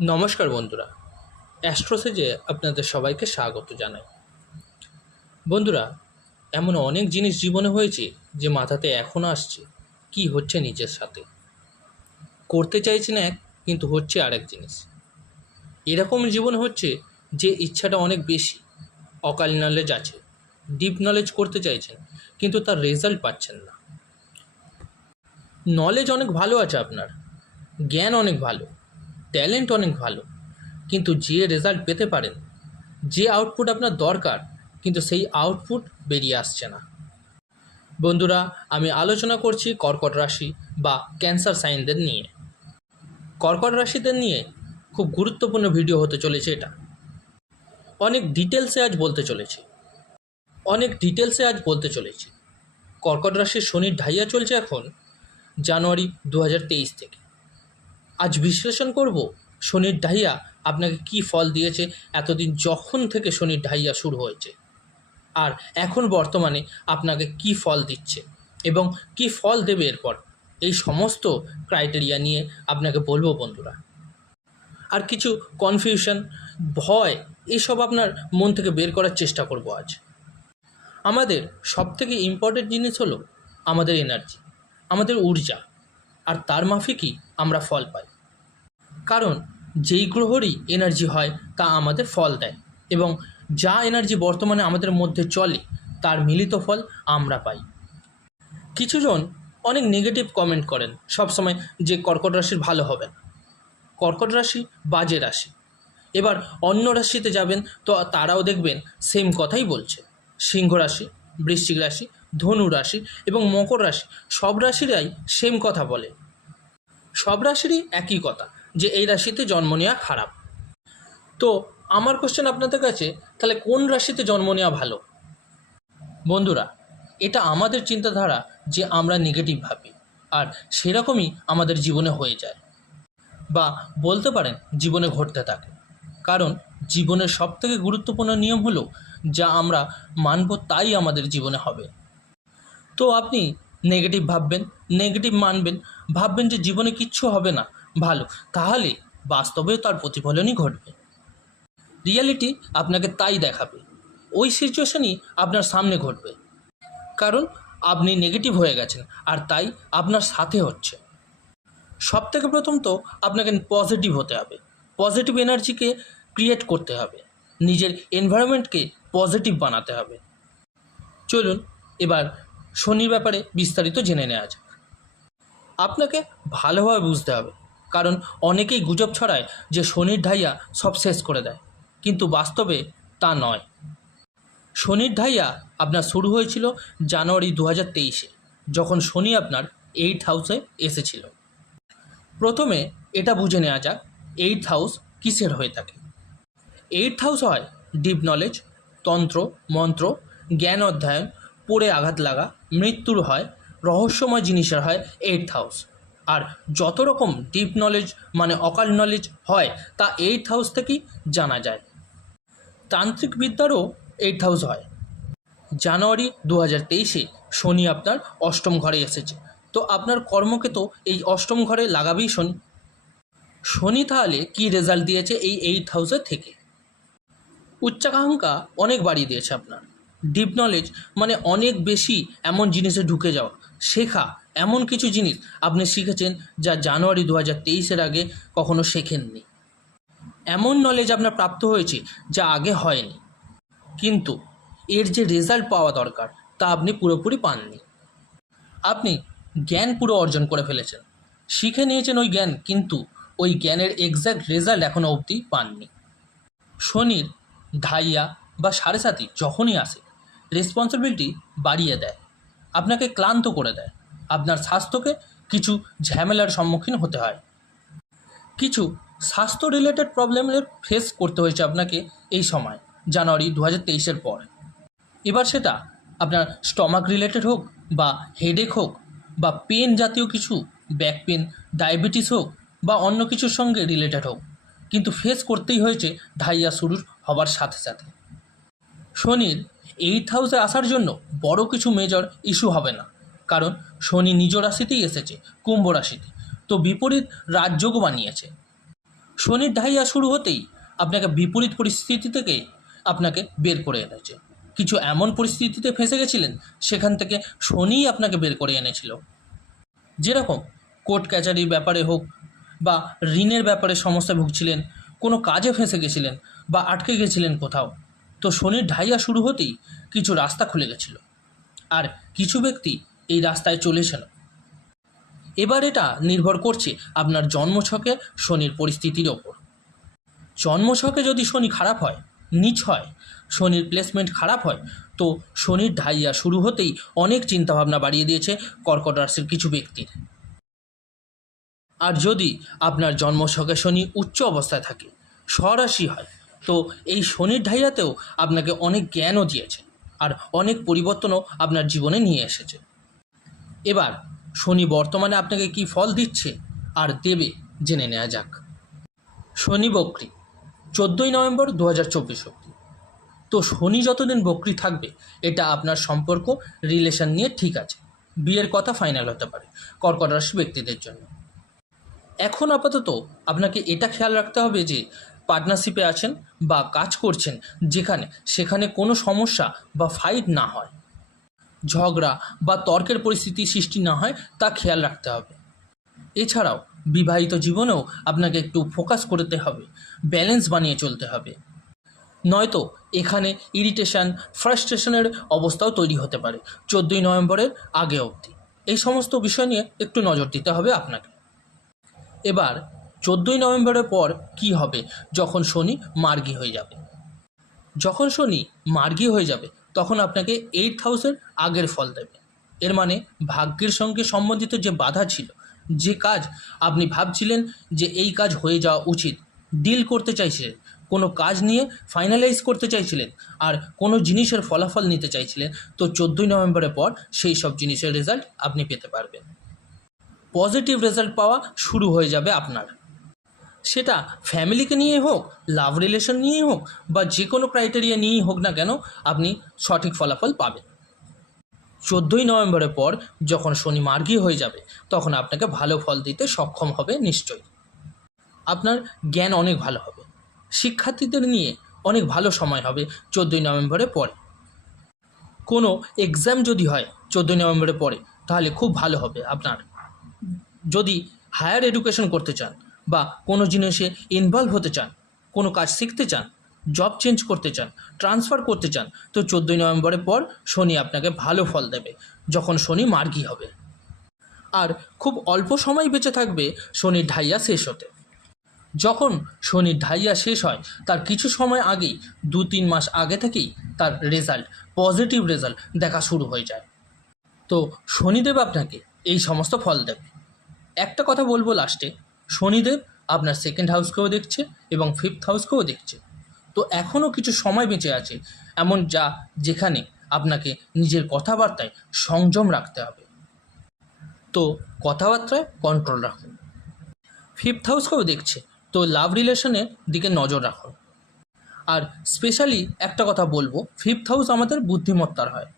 নমস্কার বন্ধুরা, অ্যাস্ট্রোসেজে আপনাদের সবাইকে স্বাগত জানাই। বন্ধুরা, এমন অনেক জিনিস জীবনে হয়েছে যে মাথাতে এখনও আসছে কি হচ্ছে নিজের সাথে। করতে চাইছেন এক, কিন্তু হচ্ছে আরেক জিনিস। এরকম জীবনে হচ্ছে যে ইচ্ছাটা অনেক বেশি, অকাল নলেজ আছে, ডিপ নলেজ করতে চাইছেন, কিন্তু তার রেজাল্ট পাচ্ছেন না। নলেজ অনেক ভালো আছে আপনার, জ্ঞান অনেক ভালো, ট্যালেন্ট অনেক ভালো, কিন্তু যে রেজাল্ট পেতে পারেন, যে আউটপুট আপনার দরকার, কিন্তু সেই আউটপুট বেরিয়ে আসছে না। বন্ধুরা, আমি আলোচনা করছি কর্কট রাশি বা ক্যান্সার সাইনদের নিয়ে। কর্কট রাশিদের নিয়ে খুব গুরুত্বপূর্ণ ভিডিও হতে চলেছে এটা। অনেক ডিটেলসে আজ বলতে চলেছি। কর্কট রাশির শনির ঢাইয়া চলছে এখন জানুয়ারি 2023 থেকে। আজ বিশ্লেষণ করব শনির ঢাইয়া আপনাকে কি ফল দিয়েছে এতদিন যখন থেকে শনির ঢাইয়া শুরু হয়েছে, আর এখন বর্তমানে আপনাকে কি ফল দিচ্ছে এবং কি ফল দেবে এরপর। এই সমস্ত ক্রাইটেরিয়া নিয়ে আপনাকে বলবো বন্ধুরা। আর কিছু কনফিউশন, ভয়, এসব আপনার মন থেকে বের করার চেষ্টা করব আজ। আমাদের সবথেকে ইম্পর্টেন্ট জিনিস হলো আমাদের এনার্জি, আমাদের ঊর্জা, আর তার মাফিকই আমরা ফল পাই। কারণ যেই গ্রহরই এনার্জি হয় তা আমাদের ফল দেয়, এবং যা এনার্জি বর্তমানে আমাদের মধ্যে চলে তার মিলিত ফল আমরা পাই। কিছুজন অনেক নেগেটিভ কমেন্ট করেন সবসময় যে কর্কট রাশির ভালো হবে না, কর্কট রাশি বাজে রাশি। এবার অন্য রাশিতে যাবেন তো তারাও দেখবেন সেম কথাই বলছে। সিংহ রাশি, বৃশ্চিক রাশি, ধনু রাশি এবং মকর রাশি, সব রাশিরাই সেম কথা বলে। সব রাশিরই একই কথা যে এই রাশিতে জন্ম নেওয়া খারাপ। তো আমার কোশ্চেন আপনাদের কাছে, তাহলে কোন রাশিতে জন্ম নেওয়া ভালো? বন্ধুরা, এটা আমাদের চিন্তাধারা যে আমরা নেগেটিভ ভাবি, আর সেরকমই আমাদের জীবনে হয়ে যায়, বা বলতে পারেন জীবনে ঘটতে থাকে। কারণ জীবনের সবথেকে গুরুত্বপূর্ণ নিয়ম হলো যা আমরা মানব তাই আমাদের জীবনে হবে। তো আপনি নেগেটিভ ভাববেন, নেগেটিভ মানবেন, ভাববেন যে জীবনে কিচ্ছু হবে না ভালো, তাহলে বাস্তবেও তার প্রতিফলনই ঘটবে। রিয়ালিটি আপনাকে তাই দেখাবে, ওই সিচুয়েশনই আপনার সামনে ঘটবে। কারণ আপনি নেগেটিভ হয়ে গেছেন, আর তাই আপনার সাথে হচ্ছে। সব থেকে প্রথম তো আপনাকে পজিটিভ হতে হবে, পজিটিভ এনার্জিকে ক্রিয়েট করতে হবে, নিজের এনভায়রনমেন্টকে পজিটিভ বানাতে হবে। চলুন এবার শনির ব্যাপারে বিস্তারিত জেনে নেওয়া যাক। আপনাকে ভালোভাবে বুঝতে হবে, কারণ অনেকেই গুজব ছড়ায় যে শনির ঢাইয়া সব শেষ করে দেয়, কিন্তু বাস্তবে তা নয়। শনির ঢাইয়া আপনার শুরু হয়েছিল জানুয়ারি 2023-এ, যখন শনি আপনার 8th হাউসে এসেছিল। প্রথমে এটা বুঝে নেওয়া যাক 8th হাউস কিসের হয়ে থাকে। 8th হাউস হয় ডিপ নলেজ, তন্ত্র মন্ত্র, জ্ঞান অধ্যয়ন, পড়ে আঘাত লাগা, মৃত্যুর হয়, রহস্যময় জিনিসের হয় 8th হাউস। আর যত রকম ডিপ নলেজ মানে অকাল নলেজ হয় তা 8th হাউস থেকেই জানা যায়। তান্ত্রিক বিদ্যারও 8th হাউস হয়। জানুয়ারি 2023-এ শনি আপনার অষ্টম ঘরে এসেছে, তো আপনার কর্মকে তো এই অষ্টম ঘরে লাগাবেই শনি। শনি তাহলে কী রেজাল্ট দিয়েছে এই 8th হাউসের থেকে? উচ্চাকাঙ্ক্ষা অনেক বাড়িয়ে দিয়েছে আপনার। ডিপ নলেজ মানে অনেক বেশি এমন জিনিসে ঢুকে যাওয়া, শেখা এমন কিছু জিনিস আপনি শিখেছেন যা জানুয়ারি 2023-এর আগে কখনো শেখেননি। এমন নলেজ আপনার প্রাপ্ত হয়েছে যা আগে হয়নি, কিন্তু এর যে রেজাল্ট পাওয়া দরকার তা আপনি পুরোপুরি পাননি। আপনি জ্ঞান পুরো অর্জন করে ফেলেছেন, শিখে নিয়েছেন ওই জ্ঞান, কিন্তু ওই জ্ঞানের এক্স্যাক্ট রেজাল্ট এখনও অবধি পাননি। শনির ঢাইয়া বা সাড়ে সাতি যখনই আসে রেসপন্সিবিলিটি বাড়িয়ে দেয়, আপনাকে ক্লান্ত করে দেয়, আপনার স্বাস্থ্যকে কিছু ঝামেলার সম্মুখীন হতে হয়। কিছু স্বাস্থ্য রিলেটেড প্রবলেমের ফেস করতে হয়েছে আপনাকে এই সময় জানুয়ারি 2023-এর পর। এবার সেটা আপনার স্টমাক রিলেটেড হোক, বা হেডেক হোক, বা পেন জাতীয় কিছু, ব্যাক পেন, ডায়াবেটিস হোক, বা অন্য কিছুর সঙ্গে রিলেটেড হোক, কিন্তু ফেস করতেই হয়েছে ঢাইয়া শুরু হবার সাথে সাথে। শনির 8th হাউসে আসার জন্য বড় কিছু মেজর ইস্যু হবে না, কারণ শনি নিজ রাশিতেই এসেছে, কুম্ভ রাশিতে, তো বিপরীত রাজযোগ বানিয়েছে। শনির ঢাইয়া শুরু হতেই আপনাকে বিপরীত পরিস্থিতি থেকে আপনাকে বের করে এনেছে। কিছু এমন পরিস্থিতিতে ফেঁসে গেছিলেন, সেখান থেকে শনিই আপনাকে বের করে এনেছিল। যেরকম কোর্ট কাচারির ব্যাপারে হোক বা ঋণের ব্যাপারে সমস্যায় ভুগছিলেন, কোনো কাজে ফেঁসে গেছিলেন বা আটকে গেছিলেন কোথাও, তো শনির ঢাইয়া শুরু হতেই কিছু রাস্তা খুলে গেছিল, আর কিছু ব্যক্তি এই রাস্তায় চলেছেন। এবার এটা নির্ভর করছে আপনার জন্মছকে শনির পরিস্থিতির ওপর। জন্মছকে যদি শনি খারাপ হয়, নীচ হয়, শনির প্লেসমেন্ট খারাপ হয়, তো শনির ঢাইয়া শুরু হতেই অনেক চিন্তাভাবনা বাড়িয়ে দিয়েছে কর্কট রাশির কিছু ব্যক্তির। আর যদি আপনার জন্মছকে শনি উচ্চ অবস্থায় থাকে, স্বরাশি হয়, তো এই শনির ঢাইয়াতেও আপনাকে অনেক জ্ঞানও দিয়েছে আর অনেক পরিবর্তনও আপনার জীবনে নিয়ে এসেছে। এবার শনি বর্তমানে আপনাকে কি ফল দিচ্ছে আর দেবে জেনে নেওয়া যাক। শনি বক্রী 14ই নভেম্বর 2024 অবধি। তো শনি যতদিন বক্রী থাকবে, এটা আপনার সম্পর্ক রিলেশন নিয়ে ঠিক আছে, বিয়ের কথা ফাইনাল হতে পারে কর্কট রাশি ব্যক্তিদের জন্য। এখন আপাতত আপনাকে এটা খেয়াল রাখতে হবে যে পার্টনারশিপে আছেন বা কাজ করছেন সেখানে কোনো সমস্যা বা ফাইট না হয়, ঝগড়া বা তর্কের পরিস্থিতি সৃষ্টি না হয়, তা খেয়াল রাখতে হবে। এছাড়াও বিবাহিত জীবনেও আপনাকে একটু ফোকাস করতে হবে, ব্যালেন্স বানিয়ে চলতে হবে, নয়তো এখানে ইরিটেশন, ফ্রাস্ট্রেশনের অবস্থাও তৈরি হতে পারে 14ই নভেম্বরের আগে অবধি। এই সমস্ত বিষয় নিয়ে একটু নজর দিতে হবে আপনাকে। এবার 14ই নভেম্বরের পর কি হবে, যখন শনি মার্গী হয়ে যাবে। যখন শনি মার্গী হয়ে যাবে, তখন আপনাকে 8th হাউসের আগের ফল দেবে। এর মানে ভাগ্যের সঙ্গে সম্বন্ধিত যে বাধা ছিল, যে কাজ আপনি ভাবছিলেন যে এই কাজ হয়ে যাওয়া উচিত, ডিল করতে চাইছিলেন, কোনো কাজ নিয়ে ফাইনালাইজ করতে চাইছিলেন, আর কোনো জিনিসের ফলাফল নিতে চাইছিলেন, তো 14ই নভেম্বরের পর সেই সব জিনিসের রেজাল্ট আপনি পেতে পারবেন। পজিটিভ রেজাল্ট পাওয়া শুরু হয়ে যাবে আপনার। সেটা ফ্যামিলিকে নিয়ে হোক, লাভ রিলেশন নিয়েই হোক, বা যে কোনো ক্রাইটেরিয়া নিয়েই হোক না কেন, আপনি সঠিক ফলাফল পাবেন। 14ই নভেম্বরের পর যখন শনি মার্গী হয়ে যাবে, তখন আপনাকে ভালো ফল দিতে সক্ষম হবে নিশ্চয়ই। আপনার জ্ঞান অনেক ভালো হবে, শিক্ষার্থীদের নিয়ে অনেক ভালো সময় হবে 14ই নভেম্বরের পরে। কোনো এক্সাম যদি হয় 14ই নভেম্বরের পরে, তাহলে খুব ভালো হবে আপনার। যদি হায়ার এডুকেশন করতে চান বা কোনো জিনিসে ইনভলভ হতে চান, কোনো কাজ শিখতে চান, জব চেঞ্জ করতে চান, ট্রান্সফার করতে চান, তো 14ই নভেম্বরের পর শনি আপনাকে ভালো ফল দেবে, যখন শনি মার্গী হবে। আর খুব অল্প সময় বেঁচে থাকবে শনির ঢাইয়া শেষ হতে। যখন শনির ঢাইয়া শেষ হয়, তার কিছু সময় আগেই, 2-3 মাস আগে থেকেই তার রেজাল্ট, পজিটিভ রেজাল্ট দেখা শুরু হয়ে যায়। তো শনিদেব আপনাকে এই সমস্ত ফল দেবে। একটা কথা বলবো লাস্টে, শনিদেব আপনার 2nd হাউসকেও দেখছে এবং 5th হাউসকেও দেখছে। তো এখনও কিছু সময় বেঁচে আছে এমন, যেখানে আপনাকে নিজের কথাবার্তায় সংযম রাখতে হবে। তো কথাবার্তায় কন্ট্রোল রাখুন। 5th হাউসকেও দেখছে, তো লাভ রিলেশনের দিকে নজর রাখুন। আর স্পেশালি একটা কথা বলবো, 5th হাউস আমাদের বুদ্ধিমত্তার হয়,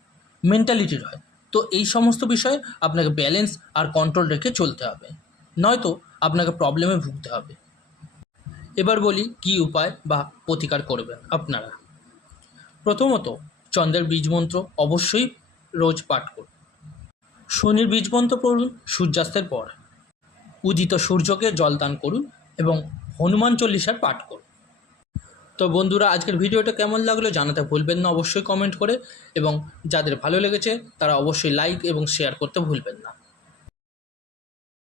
মেন্টালিটির হয়। তো এই সমস্ত বিষয়ে আপনাকে ব্যালেন্স আর কন্ট্রোল রেখে চলতে হবে, নয়তো আপনাকে প্রবলেমে ভুগতে হবে। এবার বলি কি উপায় বা প্রতিকার করবেন আপনারা। প্রথমত, চন্দ্রের বীজমন্ত্র অবশ্যই রোজ পাঠ করুন। শনির বীজমন্ত্র পড়ুন সূর্যাস্তের পর। উদিত সূর্যকে জলদান করুন এবং হনুমান চল্লিশার পাঠ করুন। তো বন্ধুরা, আজকের ভিডিওটা কেমন লাগলো জানাতে ভুলবেন না অবশ্যই কমেন্ট করে, এবং যাদের ভালো লেগেছে তারা অবশ্যই লাইক এবং শেয়ার করতে ভুলবেন না।